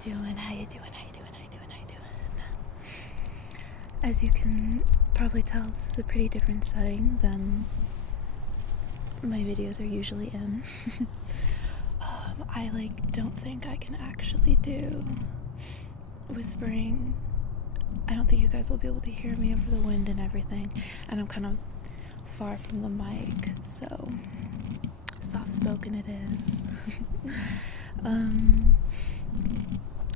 doing? As you can probably tell, this is a pretty different setting than my videos are usually in. I don't think I can actually do whispering. I don't think you guys will be able to hear me over the wind and everything, and I'm kind of far from the mic, so soft-spoken it is. I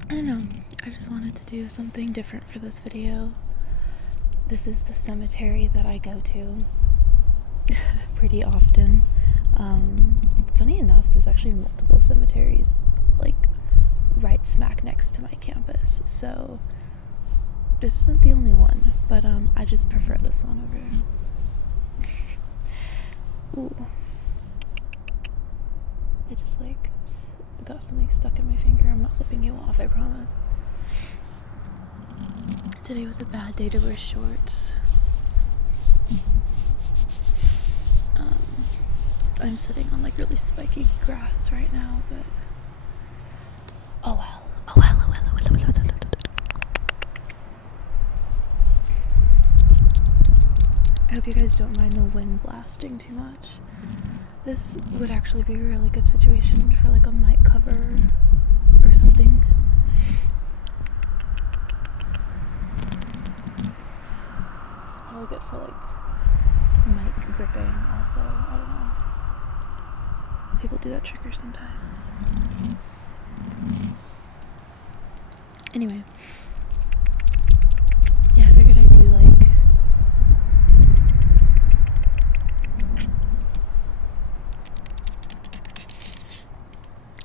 don't know, I just wanted to do something different for this video. This is the cemetery that I go to pretty often. Funny enough, there's actually multiple cemeteries right smack next to my campus, so this isn't the only one, but I just prefer this one over ooh, I just got something stuck in my finger. I'm not flipping you off, I promise. Today was a bad day to wear shorts. I'm sitting on really spiky grass right now, but oh well. I hope you guys don't mind the wind blasting too much. This would actually be a really good situation for a mic cover or something. This is probably good for mic gripping also. I don't know. People do that trigger sometimes. Anyway. Yeah, I figured I'd do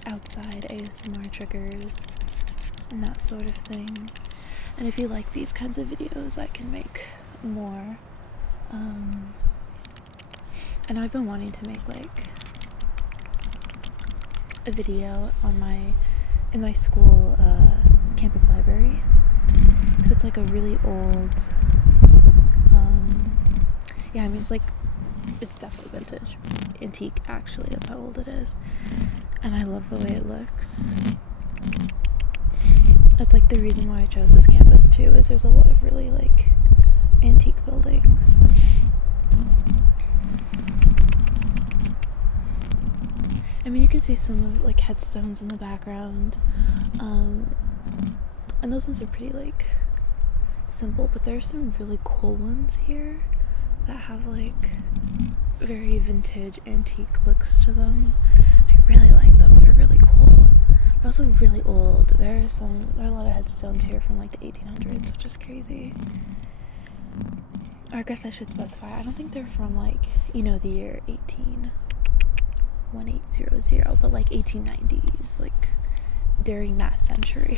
outside ASMR triggers and that sort of thing. And if you like these kinds of videos, I can make more. And I've been wanting to make a video on in my school campus library, because it's a really old yeah, I mean it's definitely vintage, antique actually, that's how old it is, and I love the way it looks. That's the reason why I chose this campus too, is there's a lot of really antique buildings. I mean, you can see some of headstones in the background, and those ones are pretty simple, but there's some really cool ones here that have very vintage antique looks to them. I really like them. They're really cool. They're also really old. There are a lot of headstones here from the 1800s, which is crazy. Or I guess I should specify, I don't think they're from the year 1800, but 1890s, during that century.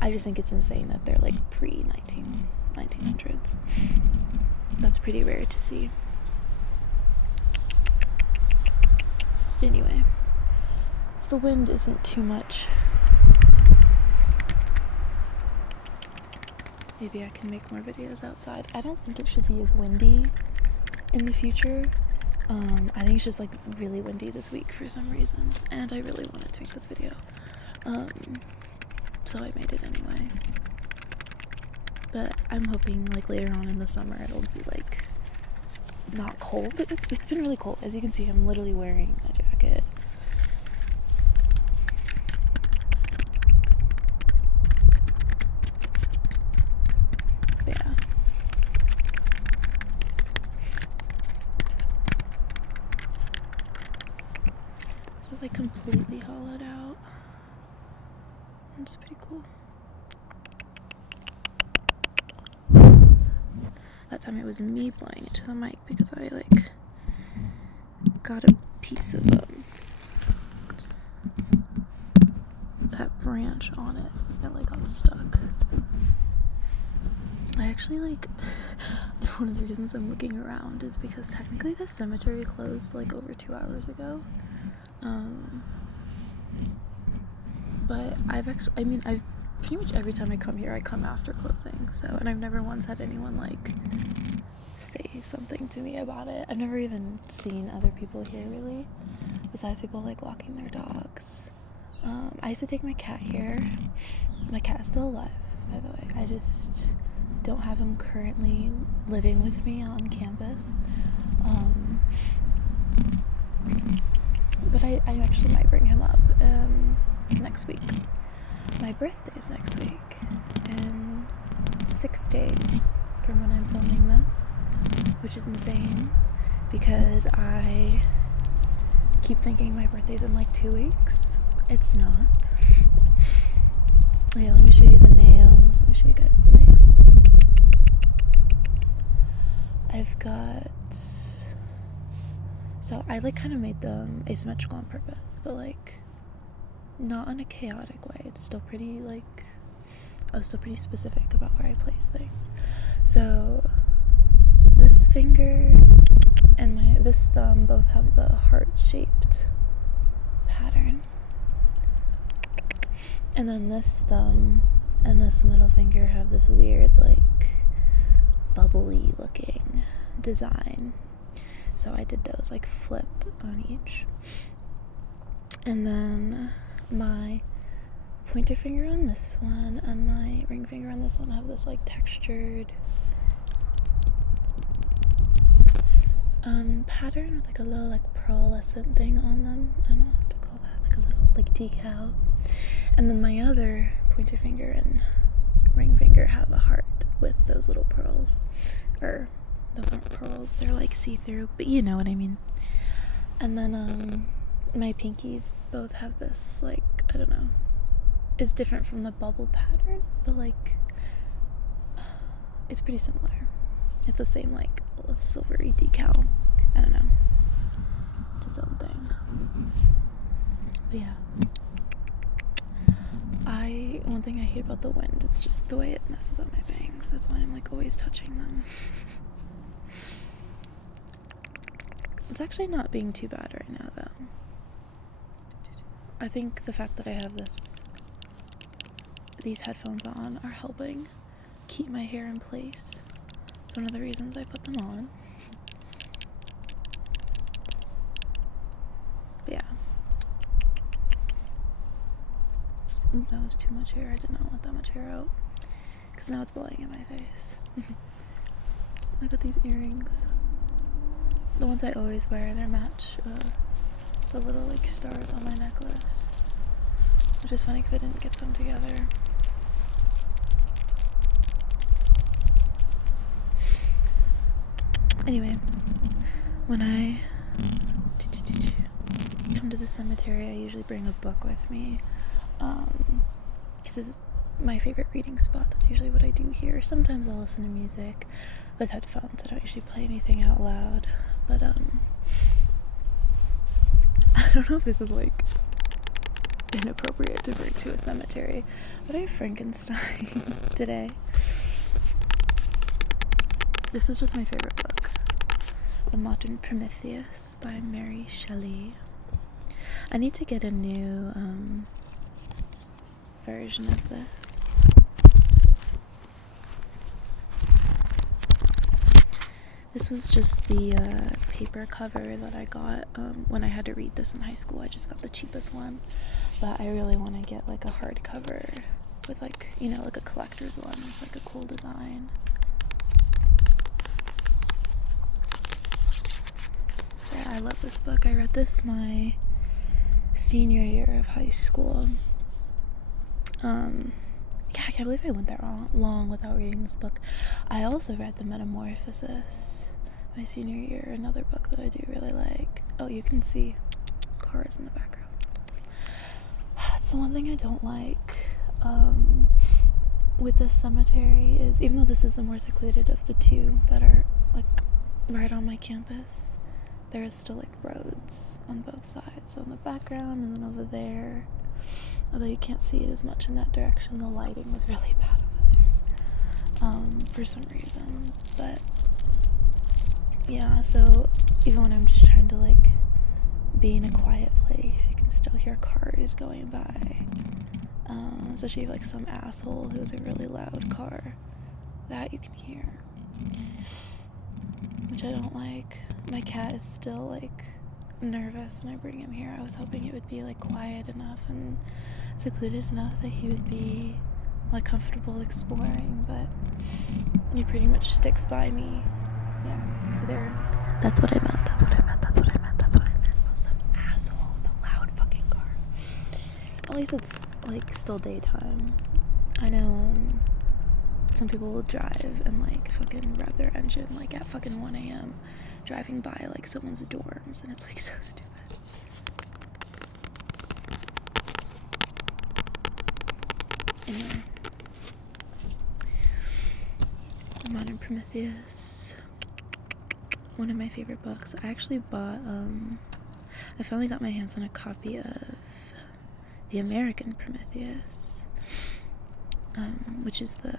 I just think it's insane that they're pre-1900s. That's pretty rare to see. But anyway, if the wind isn't too much, maybe I can make more videos outside. I don't think it should be as windy in the future. I think it's just really windy this week for some reason, and I really wanted to make this video. So I made it anyway. But I'm hoping later on in the summer it'll be not cold. It's been really cold. As you can see, I'm literally wearing a jacket. Yeah. This is completely hollowed out. It's pretty cool. That time it was me blowing it to the mic because I got a piece of that branch on it that got stuck. I actually one of the reasons I'm looking around is because technically the cemetery closed over 2 hours ago. But I've pretty much every time I come here, I come after closing, and I've never once had anyone say something to me about it. I've never even seen other people here really, besides people walking their dogs. I used to take my cat here. My cat is still alive, by the way. I just don't have him currently living with me on campus. But I actually might bring him up next week. My birthday is next week, in 6 days from when I'm filming this, which is insane because I keep thinking my birthday's in like 2 weeks. It's not. Oh yeah, let me show you the nails. Let me show you guys the nails. I've got... So I like kind of made them asymmetrical on purpose, but like not in a chaotic way. It's still pretty like... I was still pretty specific about where I place things. So this finger and this thumb both have the heart-shaped pattern. And then this thumb and this middle finger have this weird, like, bubbly looking design. So I did those, like, flipped on each. And then my pointer finger on this one and my ring finger on this one have this, like, textured pattern with, like, a little, like, pearlescent thing on them. I don't know what to call that. Like, a little, like, decal. And then my other pointer finger and ring finger have a heart with those little pearls. Or, those aren't pearls, they're like see-through, but you know what I mean. And then my pinkies both have this, like, I don't know, it's different from the bubble pattern, but like, it's pretty similar. It's the same, like, silvery decal. I don't know. It's its own thing. But yeah. One thing I hate about the wind is just the way it messes up my bangs. That's why I'm like always touching them. It's actually not being too bad right now though. I think the fact that I have these headphones on are helping keep my hair in place. It's one of the reasons I put them on. But yeah. Ooh, that was too much hair. I did not want that much hair out. Because now it's blowing in my face. I got these earrings. The ones I always wear, they match the little, like, stars on my necklace. Which is funny because I didn't get them together. Anyway, when I come to the cemetery, I usually bring a book with me. Because this is my favorite reading spot. That's usually what I do here. Sometimes I'll listen to music with headphones. I don't usually play anything out loud. But, I don't know if this is, like, inappropriate to bring to a cemetery, but I have Frankenstein today. This is just my favorite book. The Modern Prometheus by Mary Shelley. I need to get a new, version of this. This was just the paper cover that I got when I had to read this in high school. I just got the cheapest one, but I really want to get like a hardcover with, like, you know, like a collector's one with like a cool design. Yeah, I love this book. I read this my senior year of high school. Yeah, I can't believe I went that long without reading this book. I also read The Metamorphosis my senior year, another book that I do really like. Oh, you can see cars in the background. That's the one thing I don't like with this cemetery is, even though this is the more secluded of the two that are, like, right on my campus, there is still, like, roads on both sides. So in the background and then over there, although you can't see it as much in that direction, the lighting was really bad over there for some reason. But yeah, so even when I'm just trying to, like, be in a quiet place, you can still hear cars going by. Especially if, like, some asshole who has a really loud car, that you can hear, which I don't like. My cat is still, like, nervous when I bring him here. I was hoping it would be like quiet enough and secluded enough that he would be like comfortable exploring, but he pretty much sticks by me. Yeah, so there. That's what I meant. Oh, some asshole with a loud fucking car. At least it's like still daytime. I know some people will drive and like fucking rev their engine like at fucking 1 a.m. driving by like someone's dorms, and it's like so stupid. Anyway, Modern Prometheus, one of my favorite books. I actually bought I finally got my hands on a copy of the American Prometheus, which is the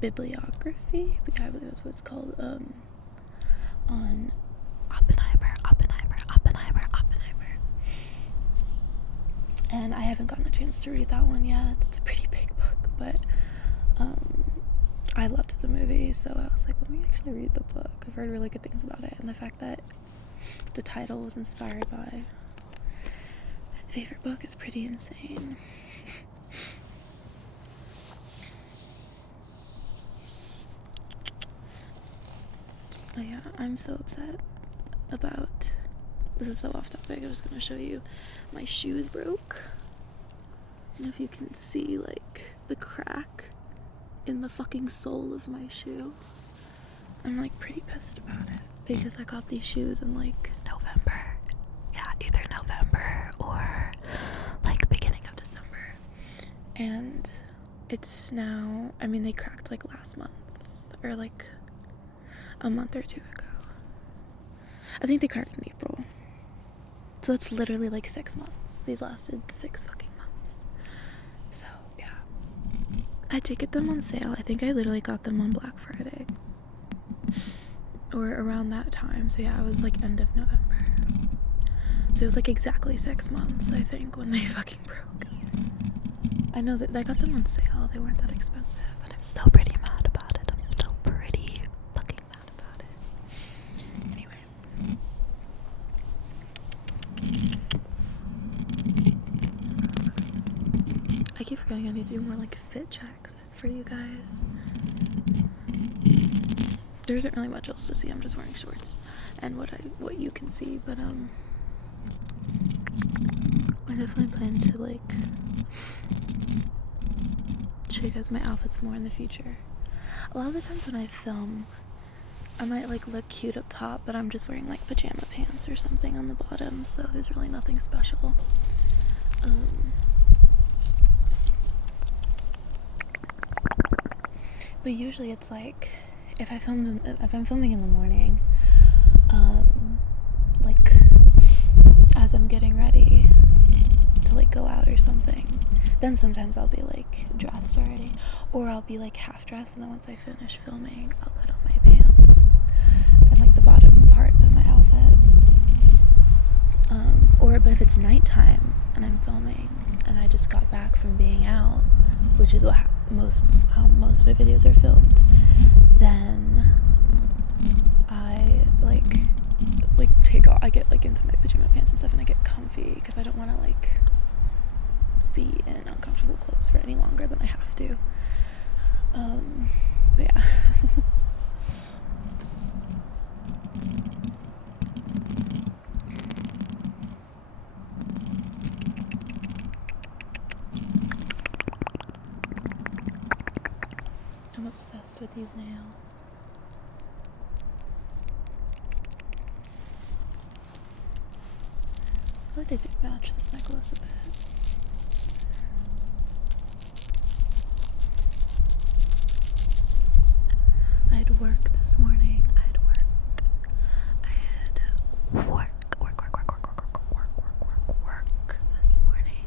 bibliography, I believe that's what it's called, on Oppenheimer. And I haven't gotten a chance to read that one yet. It's a pretty big book, but I loved the movie, so I was like, let me actually read the book. I've heard really good things about it, and the fact that the title was inspired by my favorite book is pretty insane. Oh yeah, I'm so upset about, this is so off topic, I'm just gonna show you, my shoes broke. I don't know if you can see like the crack in the fucking sole of my shoe. I'm like pretty pissed about it because I got these shoes in like November. Yeah, either November or like beginning of December. And it's now, I mean, they cracked like last month or like a month or two ago. I think they cracked in April. So that's literally like 6 months. These lasted 6 fucking months. So yeah, I did get them on sale. I think I literally got them on Black Friday or around that time. So yeah, it was like end of November. So it was like exactly 6 months, I think, when they fucking broke. I know that I got them on sale. They weren't that expensive, but I'm still pretty mad about it. I'm still pretty fucking mad about it. Anyway. I keep forgetting I need to do more like fit checks for you guys. There isn't really much else to see. I'm just wearing shorts and what you can see, but I definitely plan to like show you guys my outfits more in the future. A lot of the times when I film, I might like look cute up top, but I'm just wearing like pajama pants or something on the bottom, so there's really nothing special. But usually it's like if I'm filming in the morning, like as I'm getting ready to like go out or something, then sometimes I'll be like dressed already, or I'll be like half dressed, and then once I finish filming, I'll put on my pants and like the bottom part of my outfit. But if it's nighttime and I'm filming and I just got back from being out, which is how most of my videos are filmed, then I I get like into my pajama pants and stuff, and I get comfy because I don't want to like be in uncomfortable clothes for any longer than I have to. But yeah. I'm obsessed with these nails. I feel like they do match this necklace a bit. I had work this morning. I had work this morning.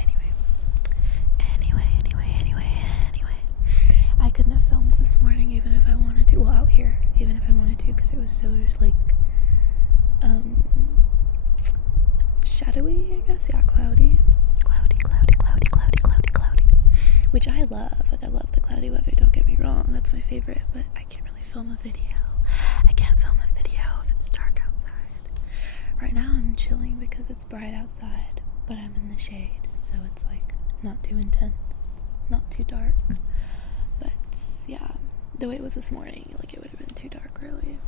Anyway. I couldn't have filmed this morning even if I wanted to. Well, out here, even if I wanted to, because it was so like shadowy, I guess. Yeah, cloudy. Which I love. Like, I love the cloudy weather, don't get me wrong. That's my favorite, but I can't really film a video. I can't film a video if it's dark It's bright outside, but I'm in the shade, so it's like not too intense, not too dark. But yeah, the way it was this morning, like it would have been too dark really.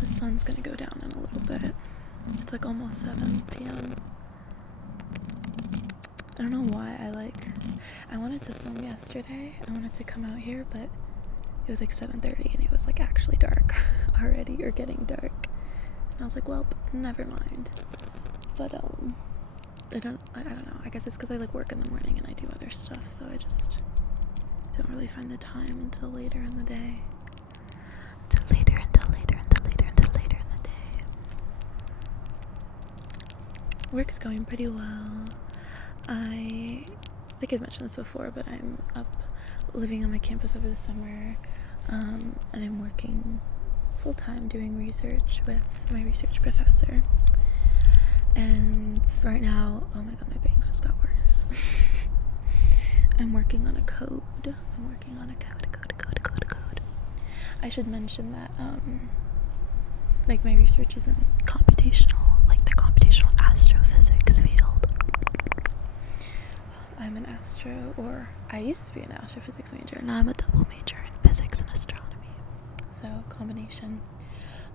The sun's gonna go down in a little bit. It's like almost 7 p.m. I don't know why I wanted to film yesterday. I wanted to come out here, but it was like 7:30 and it was like actually dark already, or getting dark. And I was like, well, never mind. But I don't know. I guess it's because I like work in the morning and I do other stuff, so I just don't really find the time until later in the day. Until later in the day. Work is going pretty well. I think I've mentioned this before, but I'm up living on my campus over the summer, and I'm working full-time doing research with my research professor. And right now, oh my god, my bangs just got worse. I'm working on a code. I should mention that like my research is in the computational astrophysics field. I'm an I used to be an astrophysics major, and now I'm a double major in physics and astronomy. So, combination.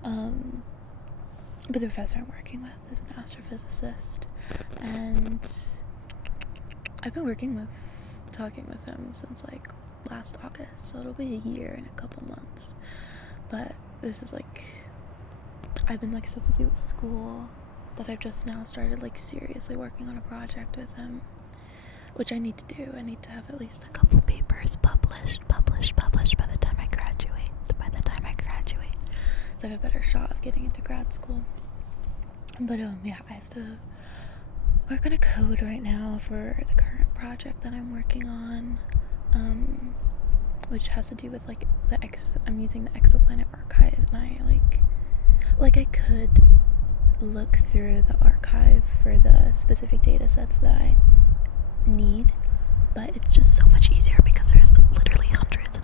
But the professor I'm working with is an astrophysicist, and I've been talking with him since like last August, so it'll be a year in a couple months. But this is like, I've been like so busy with school that I've just now started like seriously working on a project with him, which I need to do. I need to have at least a couple papers published by the time I graduate. So I have a better shot of getting into grad school. But yeah, I have to work on a code right now for the current project that I'm working on, which has to do with like I'm using the exoplanet archive, and I I could look through the archive for the specific data sets that I need, but it's just so much easier because there's literally hundreds of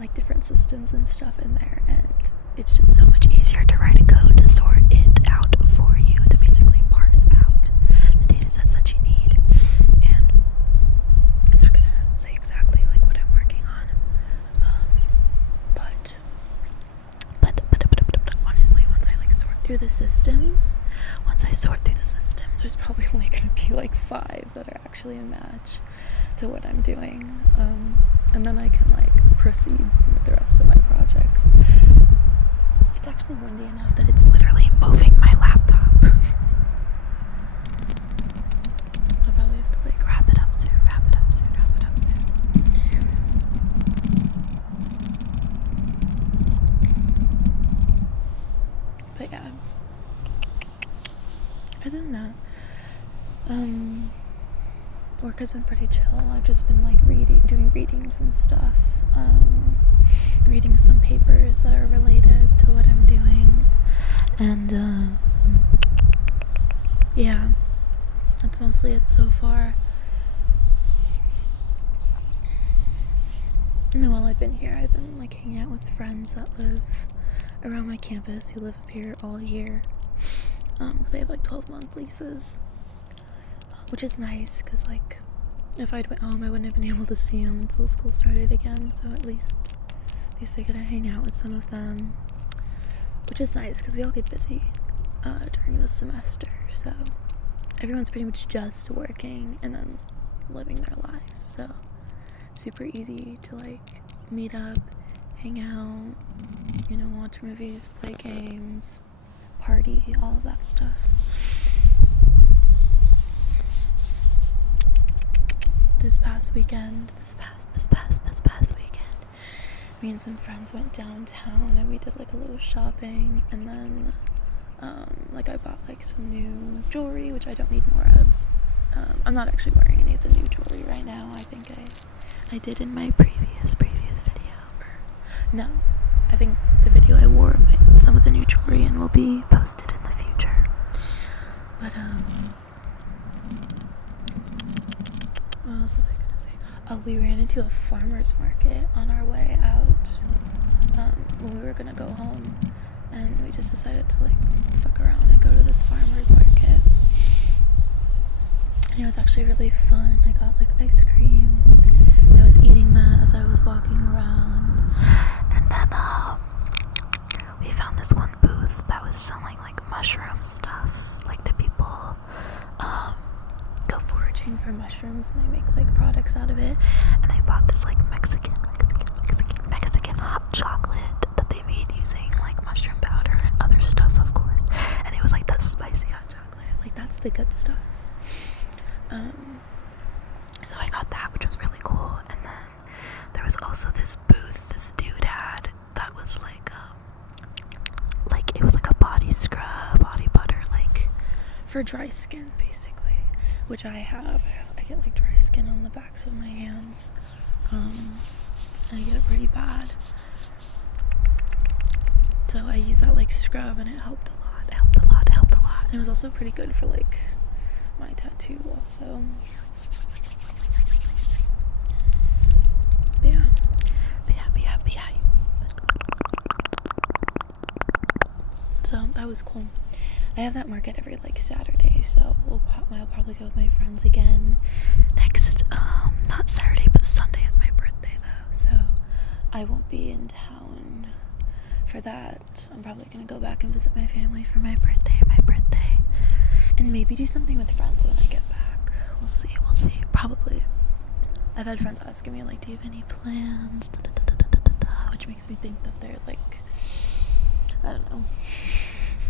like different systems and stuff in there, and it's just so much easier to write a code to sort it out for you, to basically parse out the data sets that you need. And I'm not gonna say exactly like what I'm working on, but honestly, once I sort through the systems, there's probably only gonna be like 5 that are actually a match to what I'm doing, and then I can proceed with the rest of my projects. It's actually windy enough that it's literally moving my laptop. I'll probably have to wrap it up soon. But yeah, other than that, work has been pretty chill. I've just been doing readings and stuff, reading some papers that are related to what I'm doing, and yeah, that's mostly it so far. And while I've been here, I've been hanging out with friends that live around my campus who live up here all year, because I have 12-month leases, which is nice because if I'd went home I wouldn't have been able to see them until school started again, so at least I get to hang out with some of them, which is nice because we all get busy during the semester, so everyone's pretty much just working and then living their lives, so super easy to meet up, hang out, watch movies, play games, party, all of that stuff. This past weekend, me and some friends went downtown and we did a little shopping, and then I bought some new jewelry, which I don't need more of. I'm not actually wearing any of the new jewelry right now. I think I did in my previous video. No, I think the video I wore some of the new jewelry and will be posted in the future. But what else was I gonna say? Oh, we ran into a farmer's market on our way out when we were gonna go home, and we just decided to like fuck around and go to this farmer's market. And it was actually really fun. I got like ice cream, and I was eating that as I was walking around. And then we found this one booth that was selling like mushroom stuff. Like the people go foraging for mushrooms and they make like products out of it. And I bought this like Mexican hot chocolate that they made using like mushroom powder and other stuff, of course. And it was like that spicy hot chocolate. Like that's the good stuff. So I got that, which was really cool. And then there was also this booth this dude had that was like it was like a body scrub, body butter, like for dry skin basically, which I have. I get like dry skin on the backs of my hands, and I get it pretty bad. So I used that like scrub and it helped a lot. And it was also pretty good for like my tattoo also. But yeah. So that was cool. I have that market every like Saturday, so I'll probably go with my friends again next not Saturday but Sunday is my birthday though, so I won't be in town for that. I'm probably gonna go back and visit my family for my birthday, and maybe do something with friends when I get back. We'll see. Probably. I've had friends asking me like, do you have any plans? Which makes me think that they're like, I don't know,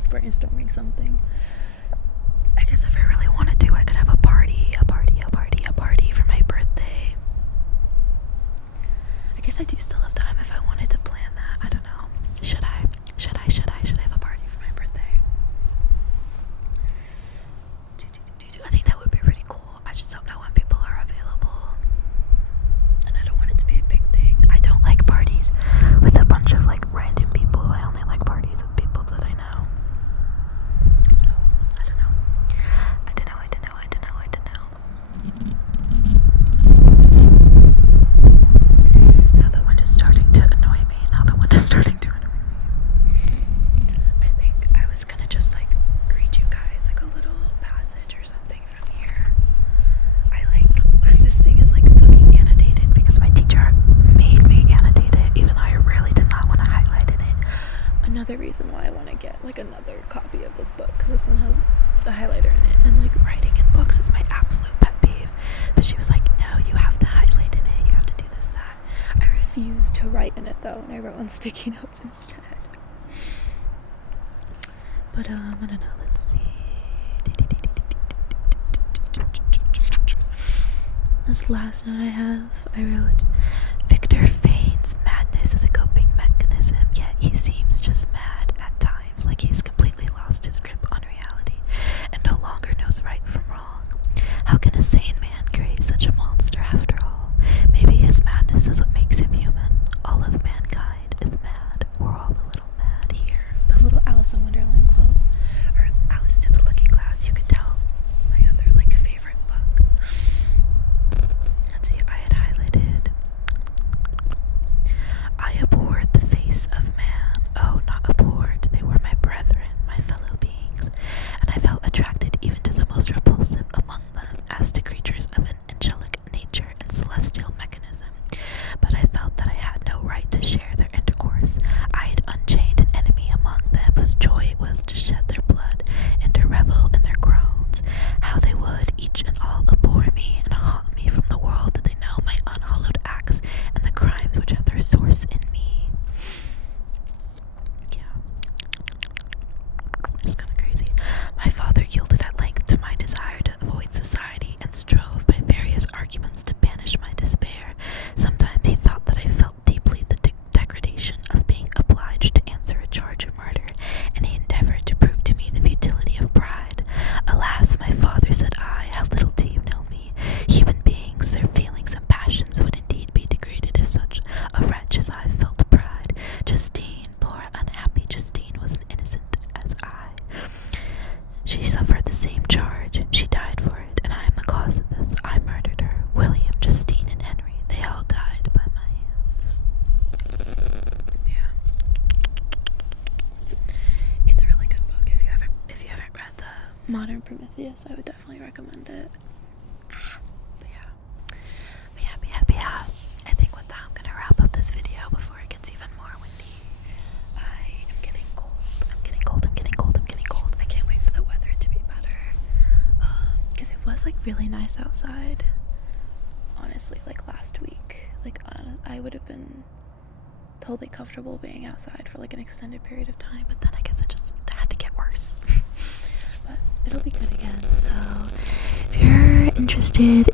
brainstorming something. I guess if I really wanted to, I could have a party for my birthday. I guess I do still have time if I wanted to plan that. I don't know. Should I have a party for my birthday? I think that would be pretty cool. I just don't know when people are available. And I don't want it to be a big thing. I don't like parties with a bunch of like random people. I only like parties with people that I know. So, I don't know. Now the wind is starting to annoy me. I think I was gonna just like read you guys like a little passage or something from here. This thing is like fucking annotated because my teacher made me annotate it, even though I really did not want to highlight in it. Another reason why I want to get like another copy of this book, because this one has the highlighter in it, and like writing in books is my absolute pet peeve. But she was like, no, you have to highlight in it, you have to do this, that. I refused to write in it though, and I wrote on sticky notes instead. But I don't know, let's see. This last note I wrote, Victor feigns madness as a coping mechanism, yet he seems just mad at times, like he's completely lost his grip on reality and no longer knows right from wrong. How can a sane man create such a monster after all? Maybe his madness is what makes him human. All of mankind is mad. We're all a little mad here. The little Alice in Wonderland quote, or Alice to the Looking Glass, you can tell my other like favorite book. Let's see, I had highlighted, I abhorred the face of man. Oh, not abhorred, they were my brethren, my fellow beings, and I felt attracted even to the most repulsive among them, as to creatures of an angelic nature and celestial mechanism. But I felt that I had no right to share their intercourse. I had unchained an enemy among them, whose joy it was to shed their blood and to revel in their groans. Modern Prometheus, I would definitely recommend it. But yeah. I think with that, I'm gonna wrap up this video before it gets even more windy. I am getting cold. I'm getting cold. I can't wait for the weather to be better. Because it was like really nice outside. Honestly, like last week. Like I would have been totally comfortable being outside for like an extended period of time, but then I guess it just had to get worse. But it'll be good again. So if you're interested